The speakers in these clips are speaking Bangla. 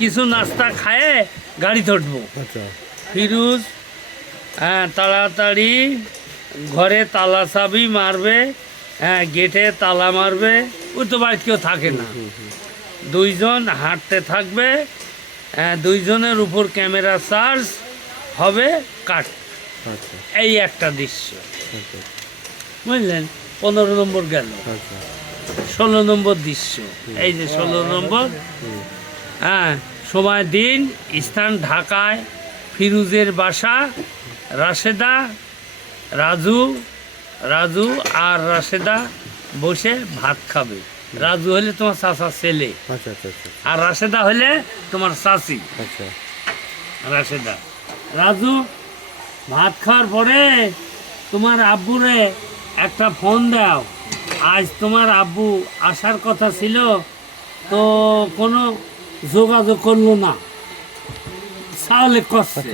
কিছু নাস্তা খায়ে গাড়ি ধরবো। ফিরোজ হ্যাঁ তাড়াতাড়ি ঘরে তালা চাবি মারবে, হ্যাঁ গেটে তালা মারবে, ওই তো বাড়িতে কেউ থাকে না। দুইজন হাঁটতে থাকবে, হ্যাঁ দুইজনের উপর ক্যামেরা চার্জ হবে কাট। এই একটা দৃশ্য বুঝলেন। 15 নম্বর গেল, 16 নম্বর দৃশ্য। এই যে 16 নম্বর, হ্যাঁ সময় দিন স্থান ঢাকায়, ফিরোজের বাসা, রাশেদা, রাজু আর রাশেদা বসে ভাত খাবে। রাজু হলে তোমার চাচার ছেলে, আর রাশেদা হলে তোমার চাচি। রাশেদা রাজু ভাত খাওয়ার পরে তোমার আব্বুরে একটা ফোন দাও, আজ তোমার আব্বু আসার কথা ছিল তো কোনো যোগাযোগ করলো না, তাহলে করছে।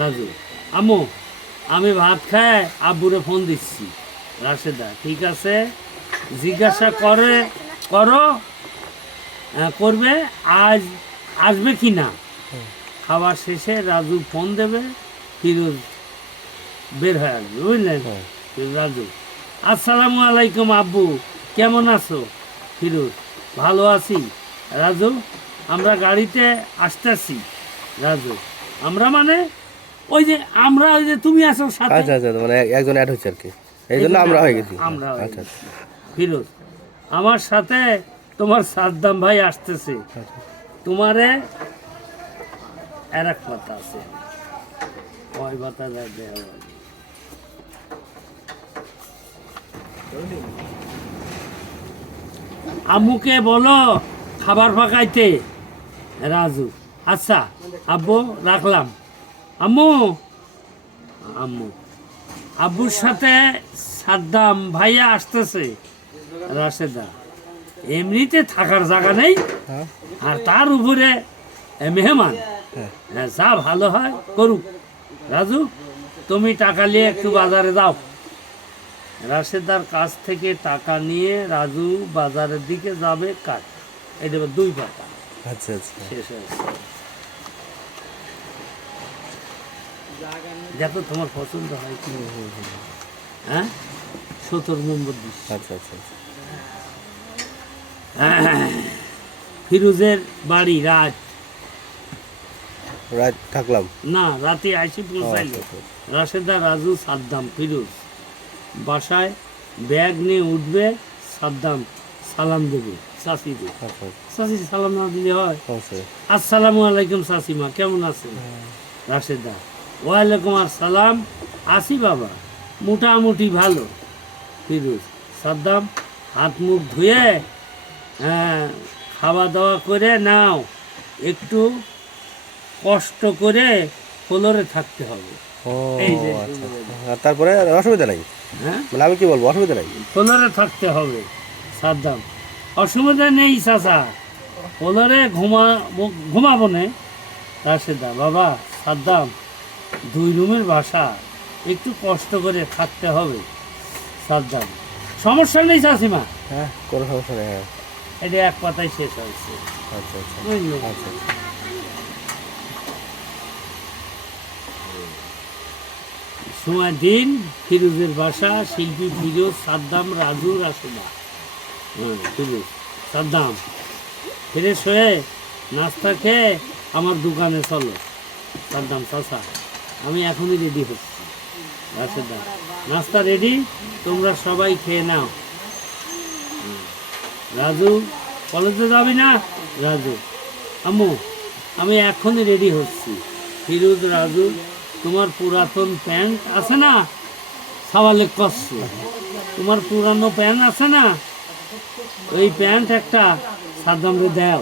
রাজু আম্মু আমি ভাত খায় আব্বুরে ফোন দিচ্ছি। রাশেদা ঠিক আছে, জিজ্ঞাসা করবে আজ আসবে কি না। খাবার শেষে রাজু ফোন দেবে, ফিরোজ বের হয়ে আসবে বুঝলেন। রাজু আসসালামু আলাইকুম আব্বু, কেমন আছো? ফিরোজ ভালো আছি। রাজু আমরা গাড়িতে আসতেছি। রাজু আমরা মানে ওই যে তুমি আসো সাথে, মানে একজন অ্যাড হচ্ছে আর কি, এই জন্য আমরা হয়ে গেছি। ফিরোজ আমার সাথে তোমার সাদ্দাম ভাই আসতেছে, তোমারে আর এক কথা আছে, ওই কথা আম্মুকে বলো খাবার পাকাইতে। রাজু আচ্ছা আব্বু রাখলাম। আব্বুর সাথে সাদ্দাম ভাইয়া আসতেছে। রাশেদা এমনিতে থাকার জায়গা নেই, আর তার উপরে মেহমান, যা ভালো হয় করুক। রাজু তুমি টাকা নিয়ে একটু বাজারে যাও। রাশেদার কাছ থেকে টাকা নিয়ে রাজু বাজারের দিকে যাবে। কাজ এই দেবে 2 পাতা। শেষ হয়েছে। দেখো তোমার পছন্দ হয় কি। হ্যাঁ 17 নম্বর দৃশ্য। ফিরোজের বাড়ি রাত থাকলাম না, রাতে আইসি পৌঁছাইল। রাশেদা, রাজু, সাদ্দাম, ফিরোজ বাসায় ব্যাগ নিয়ে উঠবে। সাদ্দাম সালাম দেবে চাষিদের। চাষি সালাম না দিলে হয়? আসসালামু আলাইকুম চাষিমা, কেমন আছেন? রাশেদা ওয়ালাইকুম আসসালাম, আসি বাবা, মোটামুটি ভালো। ফিরোজ সাদ্দাম হাত মুখ ধুয়ে খাওয়া দাওয়া করে নাও, একটু কষ্ট করে ফ্লোরে থাকতে হবে। এই যে তারপরে অসুবিধা নাই। হ্যাঁ মানে আমি কি বলবো, অসুবিধা নাই, ফ্লোরে থাকতে হবে। সাদ্দাম অসুবিধা নেই চাচা, ফ্লোরে ঘুমাবো না। রাশেদা বাবা সাদ্দাম 2 রুমের বাসা, একটু কষ্ট করে থাকতে হবে। সাদ্দাম সমস্যা নেই চাষিমা, হ্যাঁ কোনো সমস্যা নেই। হ্যাঁ এটা এক কথায় শেষ হয়েছে। সময় দিন ফিরোজের বাসা, শিল্পী ফিরোজ, সাদ্দাম, রাজু, রাশেদা। ফিরোজ সাদ্দাম ফ্রেশ হয়ে নাস্তা খেয়ে আমার দোকানে চলো। সাদ্দাম চাচা আমি এখনই রেডি হচ্ছি। রাশেদা নাস্তা রেডি, তোমরা সবাই খেয়ে নাও। রাজু কলেজে যাবি না? রাজু আম্মু আমি এখনই রেডি হচ্ছি। ফিরোজ রাজু তোমার পুরাতন প্যান্ট আছে না? সওয়ালে কষ্ট, তোমার পুরানো প্যান্ট আছে না? ওই প্যান্ট একটা সাদ্দামরে দাও।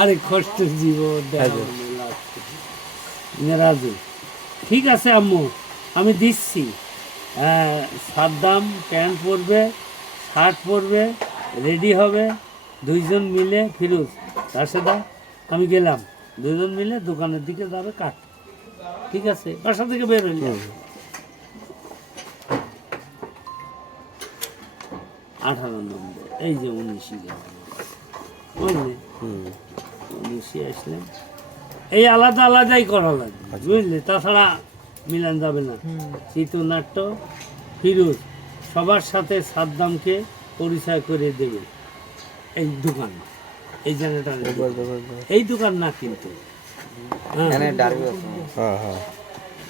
আরে কষ্টের জীবন। রাজু ঠিক আছে আম্মু আমি দিচ্ছি। সাদ্দাম প্যান্ট পরবে, শার্ট পরবে, রেডি হবে, 2 জন মিলে। ফিরোজ রাশেদা আমি গেলাম, 2 জন মিলে দোকানের দিকে যাবে। কাট ঠিক আছে, বাসা থেকে বের হইল। 18 নম্বর এই যে 19 গেল। বুঝলি? হুম নিশি আসলেন এই আলাদা আলাদাই করা লাগবে, বুঝলি? তাছাড়া মিলান যাবে না। চিত্রনাট্য ফিরোজ সবার সাথে সাদ্দামকে পরিচয় করে দেবে। এই দোকান, এই জেনারেটর, এই দোকান না কিন্তু, হ্যাঁ হ্যাঁ হ্যাঁ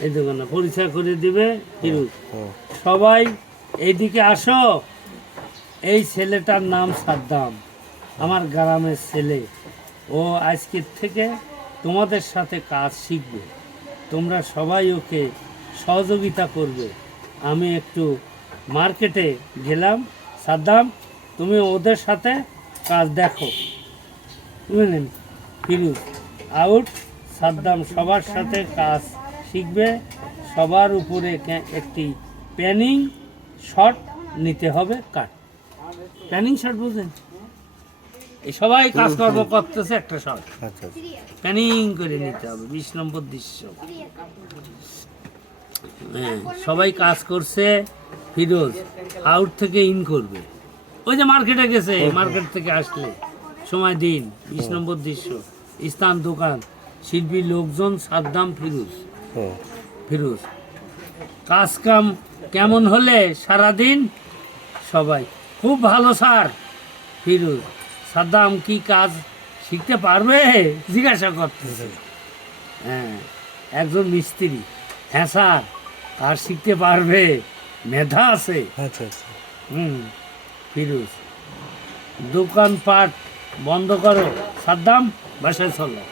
এই দোকানে পরিচয় করে দিবে ফিরোজ। হ্যাঁ সবাই এইদিকে আসো, এই ছেলেটার নাম সাদ্দাম, আমার গ্রামের ছেলে। ও আজকের থেকে তোমাদের সাথে কাজ শিখবে, তোমরা সবাই ওকে সহযোগিতা করবে। আমি একটু মার্কেটে গেলাম, সাদ্দাম তুমি ওদের সাথে কাজ দেখো। বুঝলেন? ফিরোজ আউট। সাদ্দাম সবার সাথে কাজ শিখবে, সবার উপরে একটি প্যানিং শট নিতে হবে। কাট প্যানিং শট বুঝলেন? এই সবাই কাজকর্ম করতেছে, একটা শট আচ্ছা আচ্ছা প্যানিং করে নিতে হবে। 20 নম্বর দৃশ্য। হ্যাঁ, সবাই কাজ করছে। ফিরোজ আউট থেকে ইন করবে। ওই যে মার্কেটে গেছে, মার্কেট থেকে আসলে সময় দিন। 20 নম্বর দৃশ্য। স্থান দোকান, শিল্পী লোকজন, সাদ্দাম, ফিরোজ। হুম ফিরোজ কাজ কাম কেমন হলে সারাদিন? সবাই খুব ভালো স্যার। ফিরোজ সাদ্দাম কি কাজ শিখতে পারবে? জিজ্ঞাসা করতেছে। হ্যাঁ, একজন মিস্ত্রি, হ্যাঁ স্যার কাজ শিখতে পারবে, মেধা আছে। আচ্ছা আচ্ছা ফিরোজ দোকানপাট বন্ধ করো, সাদ্দাম বাসায় চলো।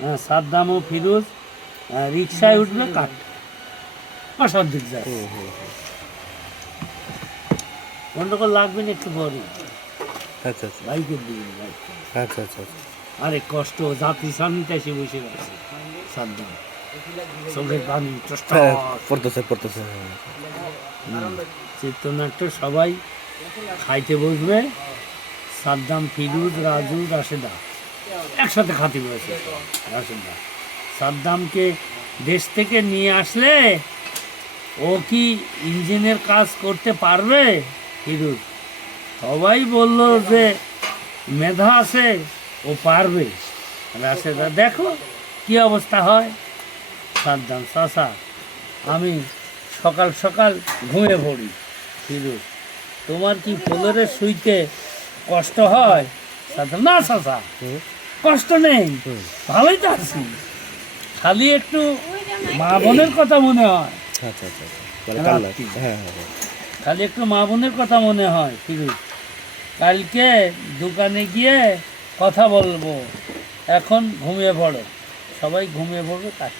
হ্যাঁ, সাদ্দাম ও ফিরোজ রিক্সায় উঠবে। কাট বাসার দিক যায়। গন্ডগোল লাগবে না একটু বড় আচ্ছা আচ্ছা বাইকের দিকে বাইক। আচ্ছা আচ্ছা আরে কষ্ট, যাত্রী সামনেতে এসে বসে আছে সাদ্দাম, চোখের পানি চষ্টা। হ্যাঁ পড়তেছে পড়তেছে চিত্রনাট্য সবাই খাইতে বসবে। সাদ্দাম, ফিরোজ, রাজু, রাশেদা একসাথে খাতে বসে। রাশেদা সাদ্দামকে দেশ থেকে নিয়ে আসলে ও কি ইঞ্জিনের কাজ করতে পারবে? ফিরোজ সবাই বলল যে মেধা আছে, ও পারবে। রাশেদা দেখো কি অবস্থা হয়। সাদ্দাম চাচা আমি সকাল সকাল ঘুমিয়ে পড়ি। ফিরোজ তোমার কি ফ্লোরে শুইতে কষ্ট হয়? সাদ্দাম না চাচা কষ্ট নেই, ভালোই তো আছি, খালি একটু মা বোনের কথা মনে হয়। আচ্ছা আচ্ছা মানে কান্না। রাত্রি। হ্যাঁ হ্যাঁ হ্যাঁ খালি একটু মা বোনের কথা মনে হয়। ফিরোজ কালকে দোকানে গিয়ে কথা বলবো, এখন ঘুমিয়ে পড়ো। সবাই ঘুমিয়ে পড়বে। কাজ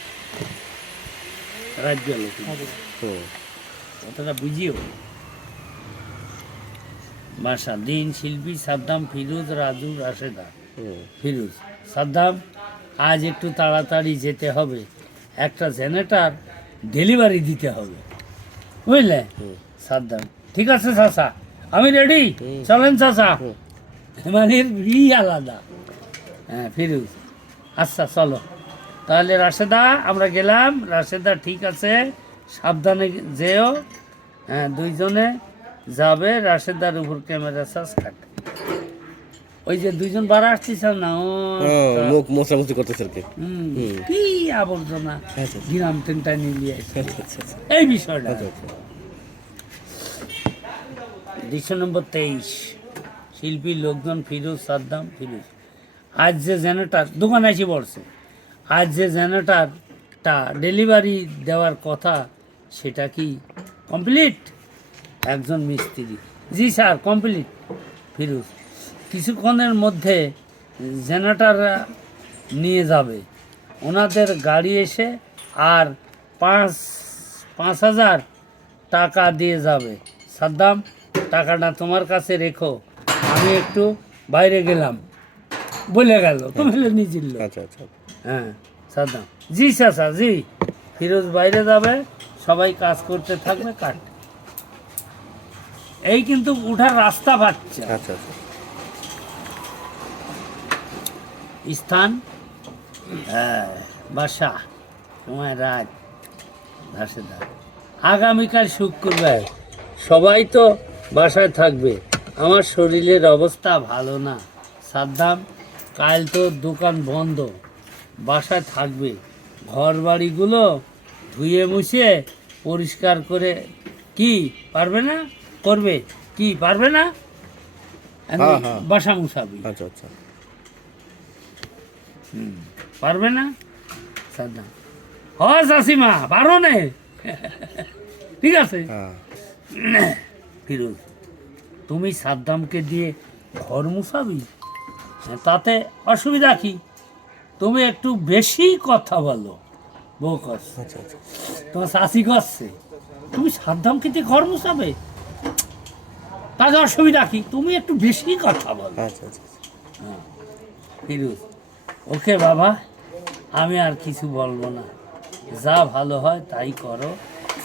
রাত গেল, হুম কথাটা বুঝিও। বাসা দিন, শিল্পী সাদ্দাম, ফিরোজ, রাজু, রাশেদা। হুম ফিরোজ সাদ্দাম আজ একটু তাড়াতাড়ি যেতে হবে, একটা জেনারেটর ডেলিভারি দিতে হবে, বুঝলে? সাদ্দাম ঠিক আছে চাচা, আমি রেডি, চলেন চাচা। হেমালির আলাদা। হ্যাঁ ফিরোজ আচ্ছা চলো তাহলে রাশেদা, আমরা গেলাম। রাশেদা ঠিক আছে, সাবধানে যেও। হ্যাঁ, দুইজনে যাবে। রাশেদার উপর ক্যামেরা চার্জ কাটে। ওই যে দুইজন বাড়া আসতেছে না, ও মুখ মোছামুছি করতেছে আর কি কি আবর্জনা আচ্ছা গ্রাম তিনটা নিয়ে আসছে। আচ্ছা আচ্ছা এই বিষয়টা। আচ্ছা আচ্ছা দৃশ্য নম্বর 23। শিল্পী লোকজন, ফিরোজ, সাদ্দাম, ফিরোজ আজ যে জেনারেটর দোকানে এসে পড়ছে, আজ যে জেনারেটরটা ডেলিভারি দেওয়ার কথা সেটা কি কমপ্লিট? একজন মিস্ত্রি জি স্যার কমপ্লিট। ফিরোজ কিছুক্ষণের মধ্যে জেনারেটর নিয়ে যাবে, ওনাদের গাড়ি এসে আর 5,000 টাকা দিয়ে যাবে। সাদ্দাম টাকাটা তোমার কাছে রেখো, আমি একটু বাইরে গেলাম বলে গেল, তুমি নিজের লোক। আচ্ছা আচ্ছা হ্যাঁ সাদ্দাম জি চাচা জি। ফিরোজ বাইরে যাবে, সবাই কাজ করতে থাকবে। কাট এই কিন্তু উঠার রাস্তা পাচ্ছে। আচ্ছা আচ্ছা স্থান হ্যাঁ বাসা, সময় রাত। রাশেদা আগামীকাল শুক্রবার, সবাই তো বাসায় থাকবে, আমার শরীরের অবস্থা ভালো না। সাদ্দাম কাল তো দোকান বন্ধ, বাসায় থাকবে, ঘর বাড়িগুলো ধুয়ে মুছে পরিষ্কার করে, কি পারবে না? করবে কি পারবে না? হ্যাঁ, হ্যাঁ। বাসা মুছাবি, আচ্ছা আচ্ছা পারবে না সাদ্দাম? হয় চাষিমা, পারো নে? ঠিক আছে। হ্যাঁ ফিরোজ, তুমি সাদ্দামকে দিয়ে ঘর মুছাবি, তাতে অসুবিধা কি? তুমি একটু বেশি কথা বলো, বউ করছে, আচ্ছা আচ্ছা তোমার শাশি করছে, তুমি সাদ্দামকে দিয়ে ঘর মুছাবে, তাতে অসুবিধা কি? তুমি একটু বেশি কথা বলো। আচ্ছা আচ্ছা ফিরোজ, ওকে বাবা, আমি আর কিছু বলবো না, যা ভালো হয় তাই করো।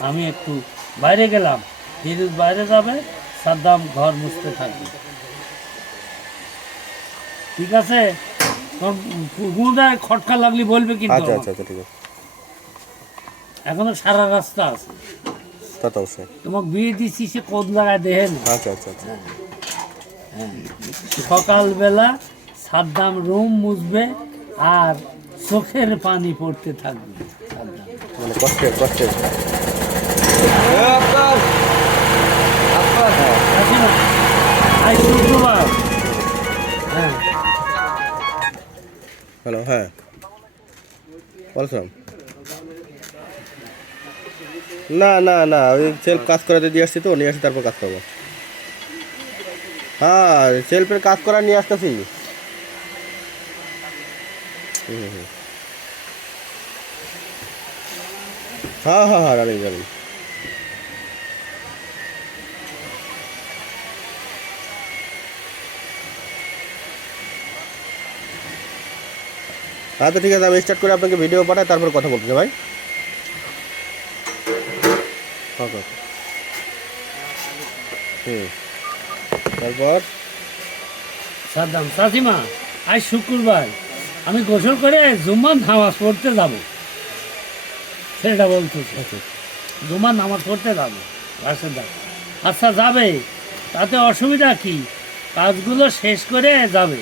আমি একটু বাইরে গেলাম, ফিরোজ বাইরে যাবে, সাদ্দাম ঘর মুছতে থাকবে। ঠিক আছে? কোনটায় খটকা লাগলি বলবে কিন্তু আচ্ছা আমাকে। আচ্ছা আচ্ছা ঠিক আছে, এখনো সারা রাস্তা আছে। তা তো অবশ্যই। তোমাকে বিয়ে দিচ্ছি, সে কোন জায়গায় দেখে না। আচ্ছা আচ্ছা আচ্ছা সকালবেলা সাদ্দাম রুম মুছবে আর চোখের পানি পড়তে থাকবে সাদ্দাম। মানে কষ্টের কষ্টের আছে না? আজ শুক্রবার। হ্যাঁ, হ্যালো, হ্যাঁ বলছিলাম। না না না, ওই সেলফ কাজ করাতে দিয়ে আসছি, তো নিয়ে আসি তারপর কাজ করবো। হ্যাঁ, সেলফের কাজ করা নিয়ে আসতেছি। হ্যাঁ হ্যাঁ হ্যাঁ, রানিং রানিং। আচ্ছা ঠিক আছে, আমি স্টার্ট করে আপনাকে ভিডিও পাঠাই, তারপর কথা বলতেছি ভাই। ওকে, তারপর সাদ্দাম, চাচিমা, আজ শুক্রবার, আমি গোসল করে জুম্মার নামাজ পড়তে যাব, সেটা বলতেছে। জুম্মার নামাজ পড়তে যাবো রাশেদা। আচ্ছা যাবে, তাতে অসুবিধা কি? কাজগুলো শেষ করে যাবে,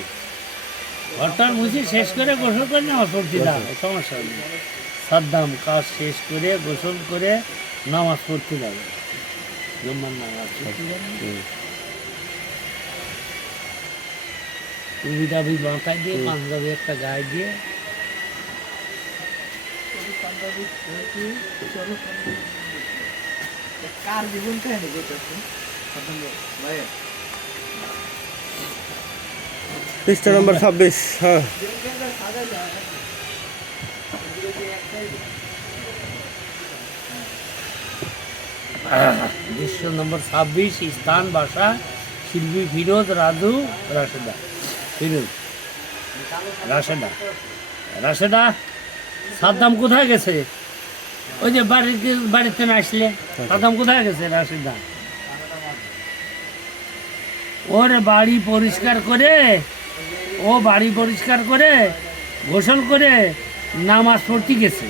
ঘরটার মুছি শেষ করে গোসল করে নামাজ পড়তে যাবে, সমস্যা নেই। সাদ্দাম কাজ শেষ করে গোসল করে নামাজ পড়তে যাবে, জুম্মার নামাজ পড়তে যাবে। টুপি টাবি মাথায় দিয়ে, পাঞ্জাবি একটা গায়ে দিয়ে, পৃষ্ঠা নম্বর 26। হ্যাঁ দৃশ্য নম্বর 26, স্থান বাসা শিল্পী ফিরোজ রাজু রাশেদা। ফিরোজ রাশেদা, রাশেদা, সাদ্দাম কোথায় গেছে? ওই যে বাড়িতে না আসলে, সাদ্দাম কোথায় গেছে? রাশেদা, ওর বাড়ি পরিষ্কার করে, ও বাড়ি পরিষ্কার করে গোসল করে নামাজ পড়তে গেছে।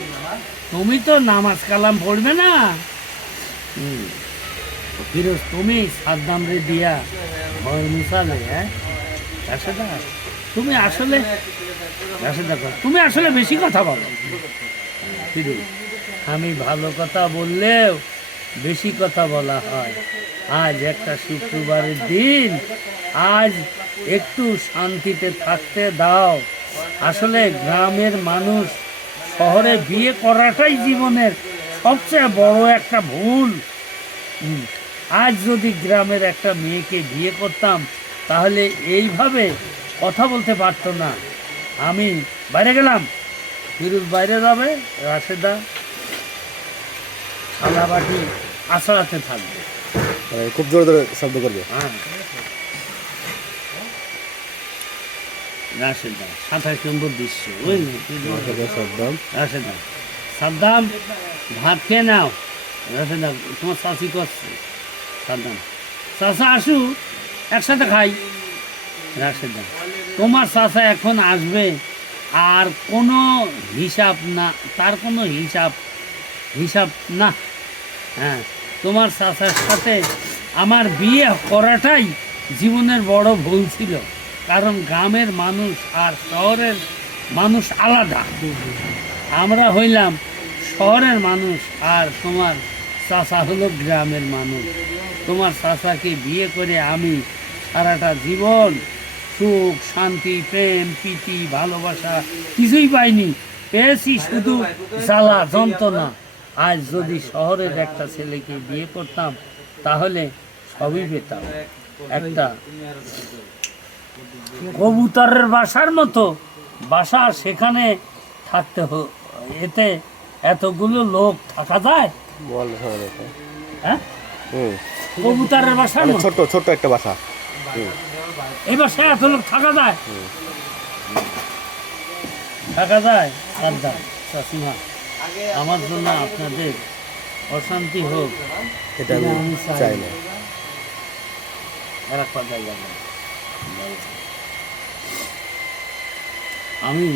তুমি তো নামাজ কালাম পড়বে না। ফিরোজ, তুমি সাদ্দাম রে দিয়া ঘর মুছালে? হ্যাঁ রাশেদা, তুমি আসলে, রাশেদা তুমি আসলে বেশি কথা বলো। ফিরোজ, আমি ভালো কথা বললেও বেশি কথা বলা হয়। আজ একটা শুক্রবারের দিন, আজ একটু শান্তিতে থাকতে দাও। আসলে গ্রামের মানুষ, শহরে বিয়ে করাটাই জীবনের সবচেয়ে বড় একটা ভুল। আজ যদি গ্রামের একটা মেয়েকে বিয়ে করতাম, তাহলে এইভাবে কথা বলতে পারতো না। আমি বাইরে গেলাম, ফিরোজ বাইরে যাবে, রাশেদা থালাবাটি আছড়াতে থাকবে। খুব জোরে জোরে শব্দ করবে। হ্যাঁ, রাশেদা 27 নম্বর দৃশ্য, সাদ্দাম, রাশেদা, সাদ্দাম ভাত খেয়ে নাও। রাশেদা, তোমার শাশি করছে। সাদ্দাম, চাষা আসু, একসাথে খাই। রাশেদা, তোমার চাষা এখন আসবে, আর কোনো হিসাব না, তার কোনো হিসাব না। হ্যাঁ, তোমার চাচার সাথে আমার বিয়ে করাটাই জীবনের বড় ভুল ছিল। কারণ গ্রামের মানুষ আর শহরের মানুষ আলাদা। আমরা হইলাম শহরের মানুষ, আর তোমার চাচা হলো গ্রামের মানুষ। তোমার চাচাকে বিয়ে করে আমি সারাটা জীবন সুখ শান্তি প্রেম প্রীতি ভালোবাসা কিছুই পাইনি, পেয়েছি শুধু জ্বালা যন্ত্রণা। আজ যদি শহরের একটা ছেলেকে বিয়ে করতাম তাহলে সবই পেতাম। একটা কবুতরের বাসার মতো বাসা, সেখানে থাকতে এতে এতগুলো লোক থাকা যায়? বল হ্যাঁ এটা। হ্যাঁ, হুম কবুতরের বাসার মানে মতো ছোট ছোট একটা বাসা। হুম এই বাসায় এত লোক থাকা যায়? থাকা যায়? সাবধান চাষিমা, আমার জন্য আপনাদের অশান্তি হোক এটা আমি চাই না। আর এক পাতায় যাবেন। আমি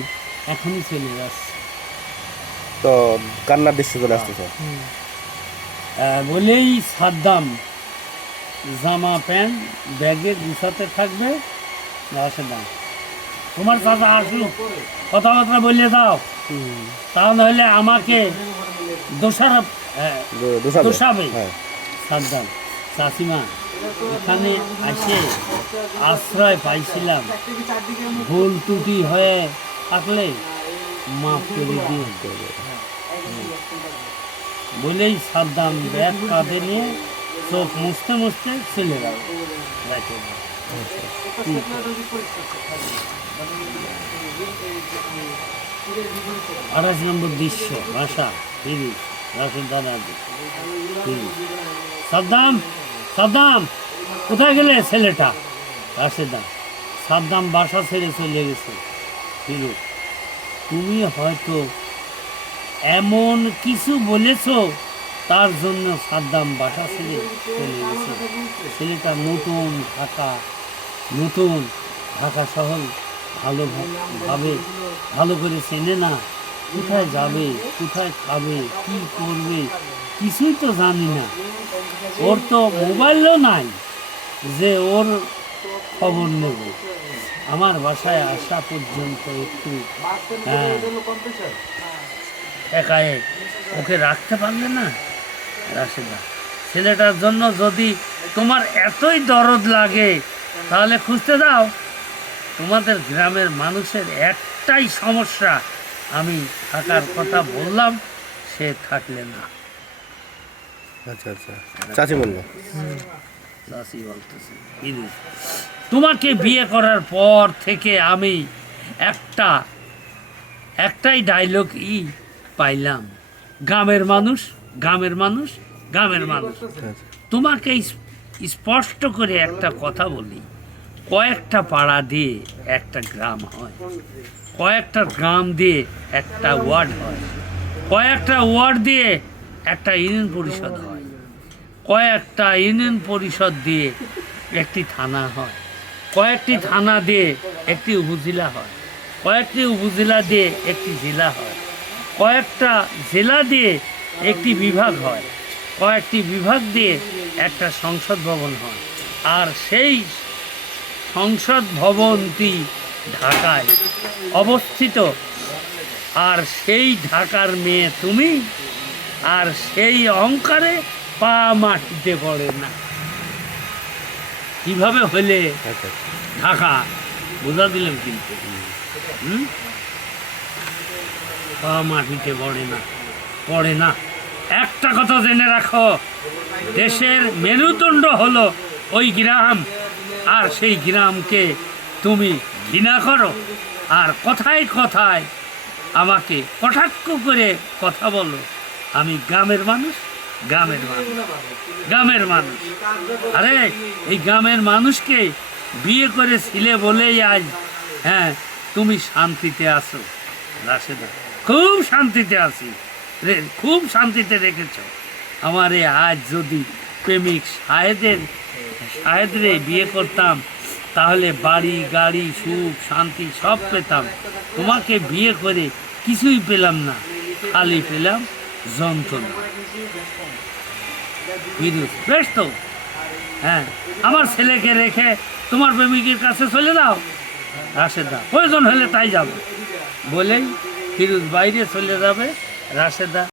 এখনই চলে যাচ্ছি। তো কান্নার দৃশ্য চলে আসতেছে। বলেই সাদ্দাম জামা প্যান্ট ব্যাগে গুছাতে থাকবে। আসে দাও, তোমার চাচা আসলো, কথাবার্তা বলে দাও, তাহলে হলে আমাকে দোষারোপ দোষাবে। হ্যাঁ সাদ্দাম চাষিমা, এখানে আসে আশ্রয় পাইছিলাম, ভুল ত্রুটি হয়ে থাকলে মাফ করে দিন। বলেই সাদ্দাম ব্যাগ কাঁধে নিয়ে চোখ মুছতে মুছতে চলে গেল। 28 নম্বর দৃশ্য ভাষা ফিরি রাশেদ দাদাজি। সাদ্দাম সাদ্দাম কোথায় গেলে ছেলেটা? রাশেদা, সাদ্দাম বাসা ছেড়ে চলে গেছে। ফিরু, তুমি হয়তো এমন কিছু বলেছো তার জন্য সাদ্দাম বাসা ছেড়ে চলে গেছে। ছেলেটা নতুন ঢাকা শহর ভালো করে চেনে না। কোথায় যাবে, কোথায় খাবে, কি করবে কিছুই তো জানি না। ওর তো মোবাইলও নাই যে ওর খবর নেব। আমার বাসায় আসা পর্যন্ত একটু একাই ওকে রাখতে পারলে না? রাশেদা, ছেলেটার জন্য যদি তোমার এতই দরদ লাগে তাহলে খুঁজতে দাও। তোমাদের গ্রামের মানুষের একটাই সমস্যা, আমি থাকার কথা বললাম, সে থাকলে না। আচ্ছা আচ্ছা চাচি বললো। চাচি বলতেছে, তোমাকে বিয়ে করার পর থেকে আমি একটাই ডায়লগ পাইলাম, গ্রামের মানুষ। তোমাকে স্পষ্ট করে একটা কথা বলি, কয়েকটা পাড়া দিয়ে একটা গ্রাম হয়, কয়েকটা গ্রাম দিয়ে একটা ওয়ার্ড হয়, কয়েকটা ওয়ার্ড দিয়ে একটা ইউনিয়ন পরিষদ হয়, কয়েকটা ইউনিয়ন পরিষদ দিয়ে একটি থানা হয়, কয়েকটি থানা দিয়ে একটি উপজেলা হয়, কয়েকটি উপজেলা দিয়ে একটি জেলা হয়, কয়েকটা জেলা দিয়ে একটি বিভাগ হয়, কয়েকটি বিভাগ দিয়ে একটা সংসদ ভবন হয়। আর সেই সংসদ ভবনটি ঢাকায় অবস্থিত। আর সেই ঢাকার মেয়ে তুমি, আর সেই অহংকারে পা মাটিতে পড়ে না। কিভাবে হলে ঢাকা বোঝা দিলাম, কিন্তু পা মাটিতে পড়ে না। একটা কথা জেনে রাখো, দেশের মেরুদণ্ড হলো ওই গ্রাম, আর সেই গ্রামকে তুমি ঘৃণা করো, আর কথায় কথায় আমাকে কটাক্ষ করে কথা বলো। আমি গ্রামের মানুষ। আরে এই গ্রামের মানুষকে বিয়ে করেছিলে বলেই আজ তুমি শান্তিতে আছো। রাশেদা, খুব শান্তিতে আছি রে, খুব শান্তিতে রেখেছ আমারে। আজ যদি প্রেমিক শাহেদরে বিয়ে করতাম তাহলে বাড়ি গাড়ি সুখ শান্তি সব পেতাম। তোমাকে বিয়ে করে কিছুই পেলাম না, খালি পেলাম যন্ত্রণা। বেশ তো, আমার ছেলেকে রেখে তোমার প্রেমিকের কাছে চলে যাও, রাশেদা প্রয়োজন হলে তাই যাবে বলেই ফিরোজ বাইরে চলে যাবে। রাশেদা